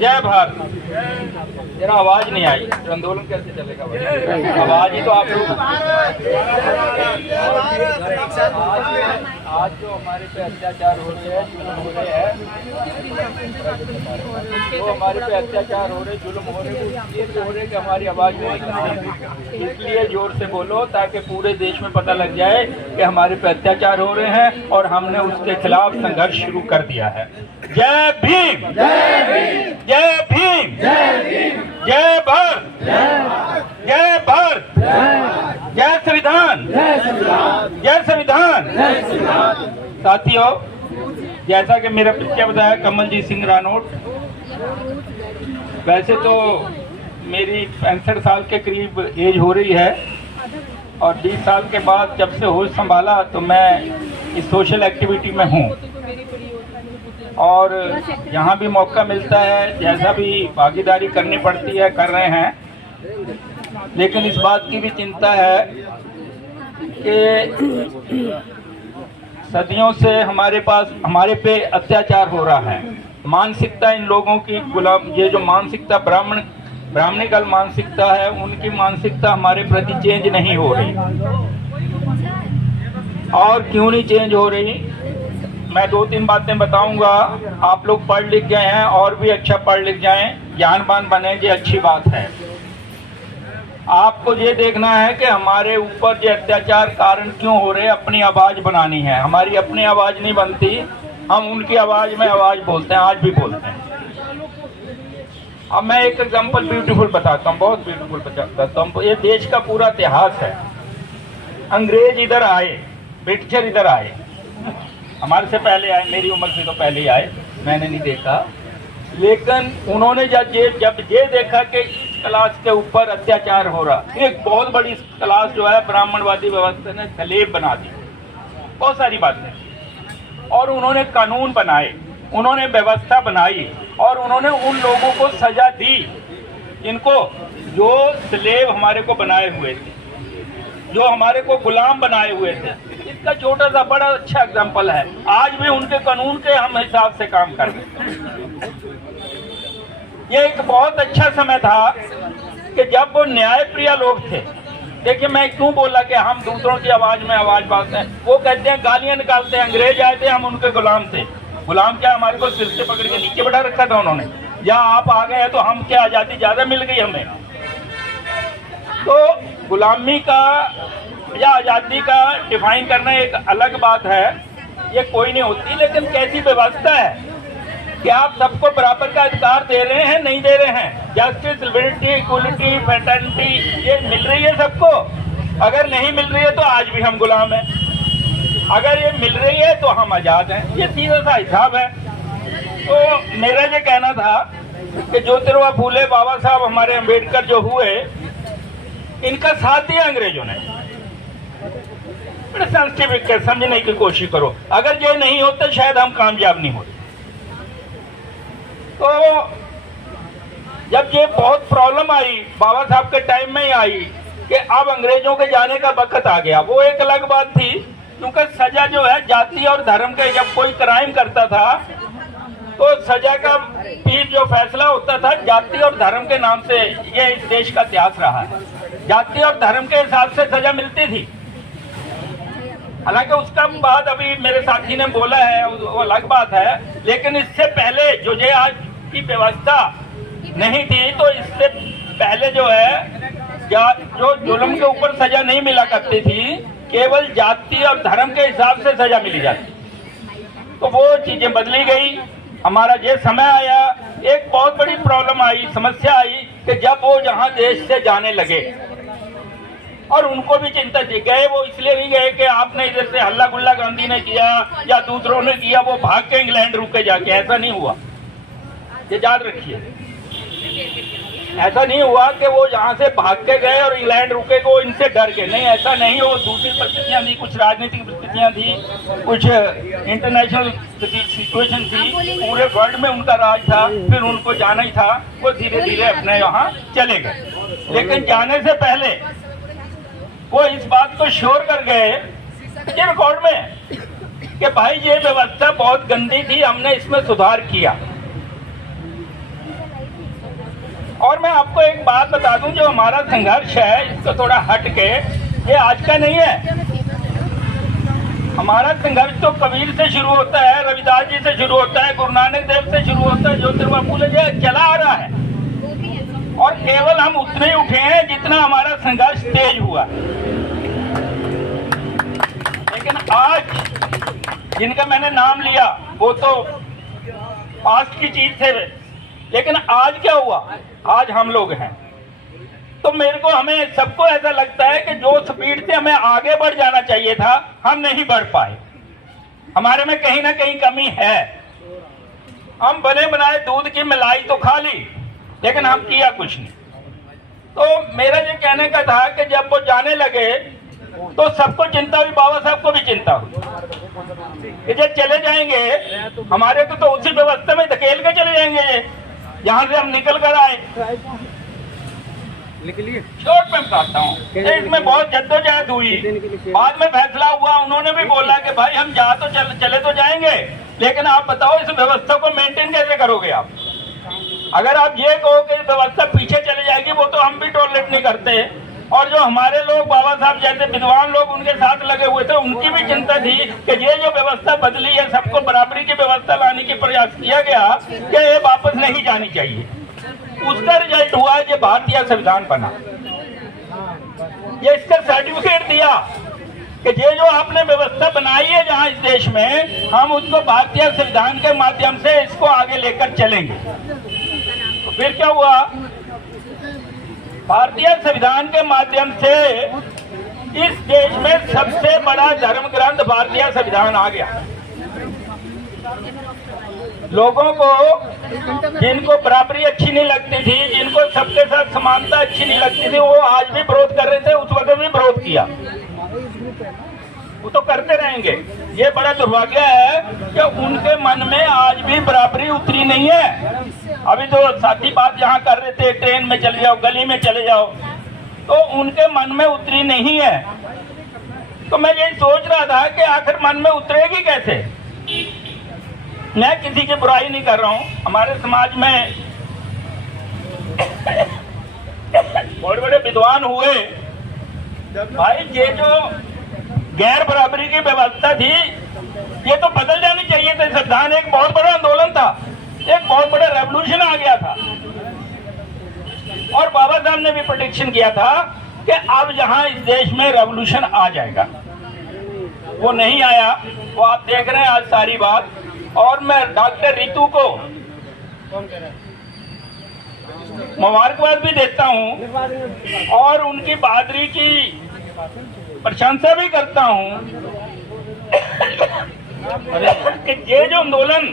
जय भारत। तेरा आवाज नहीं आई तो आंदोलन कैसे चलेगा भाई? आवाज ही तो आप लोग। आज जो हमारे पे अत्याचार हो रहे हैं, जुल्म हो रहे हैं, तो हमारे पे अत्याचार हो रहे, जुल्म हो रहे, इसलिए तो हो रहे कि हमारी आवाज नहीं। इसलिए जोर से बोलो ताकि पूरे देश में पता लग जाए कि हमारे पे अत्याचार हो रहे हैं और हमने उसके खिलाफ संघर्ष शुरू कर दिया है। जय भीम, जय भीम, जय भीम, जय भीम, जय भारत, जय भारत, जय संविधान, जय संविधान। साथियों, जैसा कि मेरा परिचय बताया, कमलजीत सिंह रानोट। वैसे तो मेरी 65 साल के करीब एज हो रही है और 20 साल के बाद जब से होश संभाला तो मैं इस सोशल एक्टिविटी में हूँ और यहाँ भी मौका मिलता है, जैसा भी भागीदारी करनी पड़ती है कर रहे हैं। लेकिन इस बात की भी चिंता है कि सदियों से हमारे पे अत्याचार हो रहा है। मानसिकता इन लोगों की गुलाम, ये जो मानसिकता ब्राह्मणिकल मानसिकता है, उनकी मानसिकता हमारे प्रति चेंज नहीं हो रही। और क्यों नहीं चेंज हो रही, मैं 2-3 बातें बताऊंगा। आप लोग पढ़ लिख गए हैं और भी अच्छा पढ़ लिख जाएं, ज्ञानवान बने, ये अच्छी बात है। आपको ये देखना है कि हमारे ऊपर जो अत्याचार कारण क्यों हो रहे, अपनी आवाज बनानी है। हमारी अपनी आवाज नहीं बनती, हम उनकी आवाज में आवाज बोलते हैं, आज भी बोलते हैं। अब मैं एक एग्जांपल ब्यूटीफुल बताता हूँ, बहुत ब्यूटीफुल बताता हूँ। ये देश का पूरा इतिहास है। अंग्रेज इधर आए, ब्रिटिशर इधर आए, हमारे से पहले आए, मेरी उम्र से तो पहले ही आए, मैंने नहीं देखा। लेकिन उन्होंने जब ये देखा कि इस क्लास के ऊपर अत्याचार हो रहा, एक बहुत बड़ी क्लास जो है ब्राह्मणवादी व्यवस्था ने स्लेव बना दी, बहुत सारी बातें, और उन्होंने कानून बनाए, उन्होंने व्यवस्था बनाई और उन्होंने उन लोगों को सजा दी जिनको, जो स्लेव हमारे को बनाए हुए थे, जो हमारे को गुलाम बनाए हुए थे। इसका छोटा सा बड़ा अच्छा एग्जाम्पल है। आज भी उनके कानून के हम हिसाब से काम कर रहे हैं। ये एक बहुत अच्छा समय था कि जब वो न्यायप्रिय लोग थे। देखिए, मैं क्यों बोला कि हम दूसरों की आवाज में आवाज बांधते हैं। वो कहते हैं, गालियां निकालते हैं, अंग्रेज आए थे, हम उनके गुलाम थे। गुलाम क्या, हमारे को सिर से पकड़ के नीचे बैठा रखा था उन्होंने, या आप आ गए हैं तो हम क्या, आजादी ज्यादा मिल गई हमें। तो गुलामी का या आजादी का डिफाइन करना एक अलग बात है, ये कोई नहीं होती। लेकिन कैसी व्यवस्था है कि आप सबको बराबर का अधिकार दे रहे हैं, नहीं दे रहे हैं। जस्टिस, लिबर्टी, इक्वलिटी, फ्रेटर्निटी, ये मिल रही है सबको। अगर नहीं मिल रही है तो आज भी हम गुलाम हैं, अगर ये मिल रही है तो हम आजाद हैं। ये सीधा सा हिसाब है। तो मेरा ये कहना था कि ज्योतिराव फूले बाबा साहब, हमारे अम्बेडकर जो हुए, इनका साथ दिया अंग्रेजों ने। बड़े सेंसिटिव समझने की कोशिश करो, अगर ये नहीं होता शायद हम कामयाब नहीं होते। तो जब ये बहुत प्रॉब्लम आई, बाबा साहब के टाइम में ही आई कि अब अंग्रेजों के जाने का वक्त आ गया। वो एक अलग बात थी, क्योंकि सजा जो है जाति और धर्म के, जब कोई क्राइम करता था तो सजा का भी जो फैसला होता था जाति और धर्म के नाम से। ये इस देश का इतिहास रहा है, जाति और धर्म के हिसाब से सजा मिलती थी। हालांकि उसका बाद अभी मेरे साथी ने बोला है, वो अलग बात है। लेकिन इससे पहले जो ये आज की व्यवस्था नहीं थी, तो इससे पहले जो है जो जुल्म के ऊपर सजा नहीं मिला करती थी, केवल जाति और धर्म के हिसाब से सजा मिली जाती। तो वो चीजें बदली गई। हमारा ये समय आया, एक बहुत बड़ी प्रॉब्लम आई, समस्या आई कि जब वो जहां देश से जाने लगे, और उनको भी चिंता थी। गए वो इसलिए नहीं गए कि आपने इधर से हल्ला गुल्ला गांधी ने किया या दूसरों ने किया, वो भाग के इंग्लैंड रुके जाके, ऐसा नहीं हुआ। ये याद रखिए, ऐसा नहीं हुआ कि वो यहाँ से भाग के गए और इंग्लैंड रुके, वो इनसे डर के, नहीं, ऐसा नहीं हो। दूसरी परिस्थितियाँ थी, कुछ राजनीतिक परिस्थितियाँ थी, कुछ इंटरनेशनल सिचुएशन थी, पूरे वर्ल्ड में उनका राज था, फिर उनको जाना ही था। वो धीरे धीरे अपने यहाँ चले गए। लेकिन जाने से पहले वो इस बात को श्योर कर गए कि रिकॉर्ड में कि भाई ये व्यवस्था बहुत गंदी थी, हमने इसमें सुधार किया। और मैं आपको एक बात बता दूं, जो हमारा संघर्ष है इसको थोड़ा हट के, ये आज का नहीं है। हमारा संघर्ष तो कबीर से शुरू होता है, रविदास जी से शुरू होता है, गुरु नानक देव से शुरू होता है, ज्योतिबा फूले जी चला आ रहा है। और केवल हम उतने उठे हैं जितना हमारा संघर्ष तेज हुआ। लेकिन आज जिनका मैंने नाम लिया वो तो पास्ट की चीज थे, लेकिन आज क्या हुआ, आज हम लोग हैं। तो मेरे को, हमें सबको ऐसा लगता है कि जो स्पीड से हमें आगे बढ़ जाना चाहिए था हम नहीं बढ़ पाए। हमारे में कहीं ना कहीं कमी है। हम बने बनाए दूध की मलाई तो खा ली, लेकिन हम किया कुछ नहीं। तो मेरा ये कहने का था कि जब वो जाने लगे तो सबको चिंता हुई, बाबा साहब को भी चिंता हुई कि जब चले जाएंगे हमारे को तो उसी व्यवस्था में धकेल के चले जाएंगे जहां से हम निकल कर आए। शॉर्ट में बताता हूँ, इसमें बहुत जद्दोजहद हुई, बाद में फैसला हुआ। उन्होंने भी बोला कि भाई हम जा तो चले तो जाएंगे, लेकिन आप बताओ इस व्यवस्था को मेंटेन कैसे करोगे आप। अगर आप ये कहो कि व्यवस्था पीछे चली जाएगी, वो तो हम भी टॉलरेट नहीं करते। और जो हमारे लोग, बाबा साहब जैसे विद्वान लोग उनके साथ लगे हुए थे, उनकी भी चिंता थी कि ये जो व्यवस्था बदली है, सबको बराबरी की व्यवस्था लाने की प्रयास किया गया, कि ये वापस नहीं जानी चाहिए। उसका रिजल्ट हुआ ये भारतीय संविधान बना। ये इसका सर्टिफिकेट दिया कि ये जो आपने व्यवस्था बनाई है जहां इस देश में, हम उसको भारतीय संविधान के माध्यम से इसको आगे लेकर चलेंगे। तो फिर क्या हुआ, भारतीय संविधान के माध्यम से इस देश में सबसे बड़ा धर्म ग्रंथ भारतीय संविधान आ गया। लोगों को, जिनको बराबरी अच्छी नहीं लगती थी, जिनको सबके साथ समानता अच्छी नहीं लगती थी, वो आज भी विरोध कर रहे थे, उस वक्त भी विरोध किया, वो तो करते रहेंगे। ये बड़ा दुर्भाग्य है कि उनके मन में आज भी बराबरी उतरी नहीं है। अभी तो साथी बात जहाँ कर रहे थे, ट्रेन में चले जाओ, गली में चले जाओ, तो उनके मन में उतरी नहीं है। तो मैं यही सोच रहा था कि आखिर मन में उतरेगी कैसे। मैं किसी की बुराई नहीं कर रहा हूँ, हमारे समाज में बड़े बड़े विद्वान हुए भाई। ये जो गैर बराबरी की व्यवस्था थी, ये तो बदल जानी चाहिए थी। संविधान एक बहुत बड़ा आंदोलन था, एक बहुत बड़ा रेवोल्यूशन आ गया था। और बाबा साहब ने भी प्रेडिक्शन किया था कि अब जहां इस देश में रेवोल्यूशन आ जाएगा, वो नहीं आया। वो आप देख रहे हैं आज सारी बात। और मैं डॉक्टर रितु को मुबारकबाद भी देता हूं और उनकी बहादुरी की प्रशंसा भी करता हूं कि ये जो आंदोलन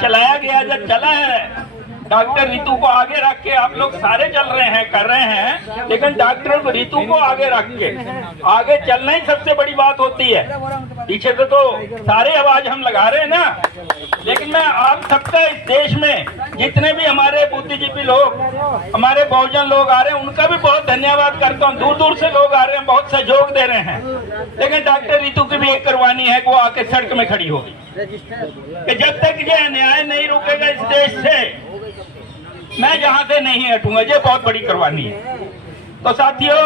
चलाया गया, जब चला है, डॉक्टर रितु को आगे रख के आप लोग सारे चल रहे हैं, कर रहे हैं, लेकिन डॉक्टर रितु को आगे रख के आगे चलना ही सबसे बड़ी बात होती है। पीछे से तो सारे आवाज हम लगा रहे हैं ना, लेकिन मैं आप सबका इस देश में जितने भी हमारे बुद्धिजीवी लोग, हमारे बहुजन लोग आ रहे हैं, उनका भी बहुत धन्यवाद करता हूँ। दूर दूर से लोग आ रहे हैं, बहुत सहयोग दे रहे हैं, लेकिन डॉक्टर रितु की भी एक करवानी है, वो आके सड़क में खड़ी होगी कि जब तक ये अन्याय नहीं रुकेगा इस देश से, मैं जहां से नहीं हटूंगा। ये बहुत बड़ी करवानी है। तो साथियों,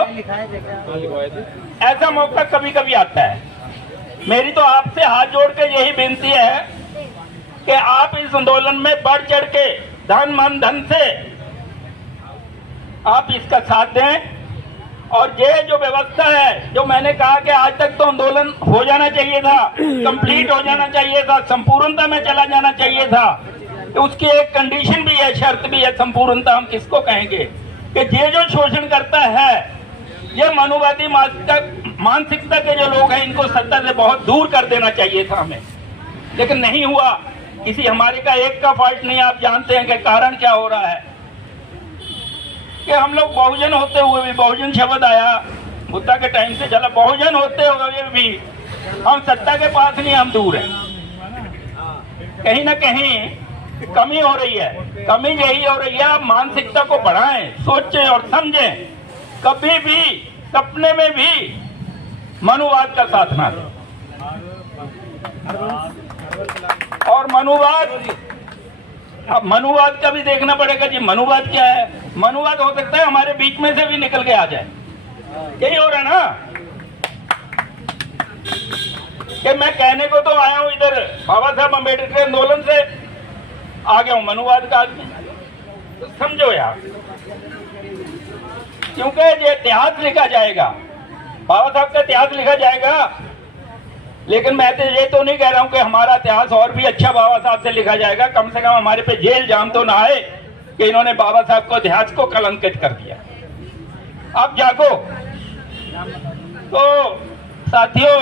ऐसा मौका कभी कभी आता है। मेरी तो आपसे हाथ जोड़ के यही विनती है कि आप इस आंदोलन में बढ़ चढ़ के धन मन धन से आप इसका साथ दें। और ये जो व्यवस्था है, जो मैंने कहा कि आज तक तो आंदोलन हो जाना चाहिए था, कंप्लीट हो जाना चाहिए था, संपूर्णता में चला जाना चाहिए था, तो उसकी एक कंडीशन भी है, शर्त भी है। संपूर्णता हम किसको कहेंगे कि ये जो शोषण करता है, ये मनुवादी मानसिकता के जो लोग हैं, इनको सत्ता से बहुत दूर कर देना चाहिए था हमें, लेकिन नहीं हुआ। किसी हमारे का एक का फॉल्ट नहीं। आप जानते हैं कि कारण क्या हो रहा है कि हम लोग बहुजन होते हुए भी, बहुजन शब्द आया बुद्धा के टाइम से चला, बहुजन होते हुए भी हम सत्ता के पास नहीं, हम दूर हैं। कहीं ना कहीं कमी हो रही है। कमी यही हो रही है, आप मानसिकता को बढ़ाएं, सोचें और समझें। कभी भी सपने में भी मनुवाद का साथ ना दें। और मनुवाद अब मनुवाद का भी देखना पड़ेगा जी, मनुवाद क्या है। मनुवाद हो सकता है हमारे बीच में से भी निकल के आ जाए, यही हो रहा है ना। कि मैं कहने को तो आया हूं इधर बाबा साहब अम्बेडकर के आंदोलन से आ गया हूं मनुवाद का आदमी, तो समझो यार, क्योंकि ये इतिहास लिखा जाएगा, बाबा साहब का इतिहास लिखा जाएगा। लेकिन मैं तो ये तो नहीं कह रहा हूं कि हमारा इतिहास और भी अच्छा बाबा साहब से लिखा जाएगा। कम से कम हमारे पे जेल जाम तो ना आए कि इन्होंने बाबा साहब को इतिहास को कलंकित कर दिया। अब जागो। तो साथियों,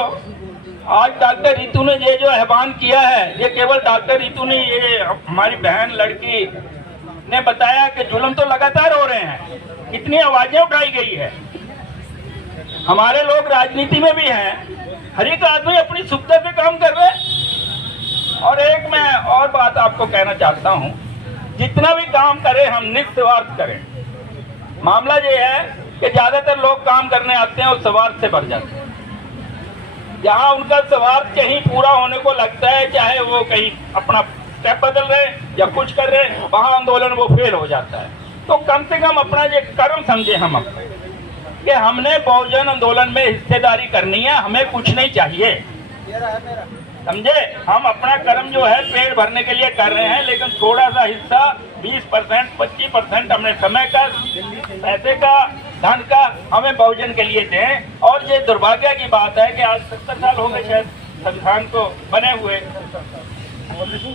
आज डॉक्टर रितु ने ये जो आह्वान किया है, ये केवल डॉक्टर रितु ने, ये हमारी बहन लड़की ने बताया कि जुल्म तो लगातार हो रहे हैं, कितनी आवाजें उठाई गई है। हमारे लोग राजनीति में भी हैं, हर एक आदमी अपनी सुविधा से काम कर रहे हैं। और एक मैं और बात आपको कहना चाहता हूं, जितना भी काम करें हम निस्वार्थ करें। मामला ये है कि ज्यादातर लोग काम करने आते हैं और स्वार्थ से भर जाते हैं। जहां उनका स्वार्थ कहीं पूरा होने को लगता है, चाहे वो कहीं अपना स्टेप बदल रहे या कुछ कर रहे, वहां आंदोलन वो फेल हो जाता है। तो कम से कम अपना ये कर्म समझे हम अपने, कि हमने बहुजन आंदोलन में हिस्सेदारी करनी है, हमें कुछ नहीं चाहिए, समझे। हम अपना कर्म जो है पेट भरने के लिए कर रहे हैं, लेकिन थोड़ा सा हिस्सा 20%, 25% हमने समय का, पैसे का, धन का हमें बहुजन के लिए दें। और ये दुर्भाग्य की बात है कि आज 70 साल हो गए शायद संविधान को बने हुए,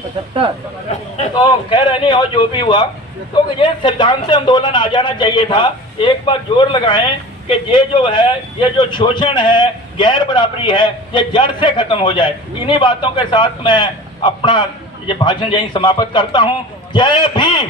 75। तो खैर नहीं हो, जो भी हुआ, तो ये संविधान से आंदोलन आ जाना चाहिए था। एक बार जोर लगाएं कि ये जो है, ये जो शोषण है, गैर बराबरी है, ये जड़ से खत्म हो जाए। इन्हीं बातों के साथ मैं अपना ये भाषण यहीं समाप्त करता हूं। जय भीम।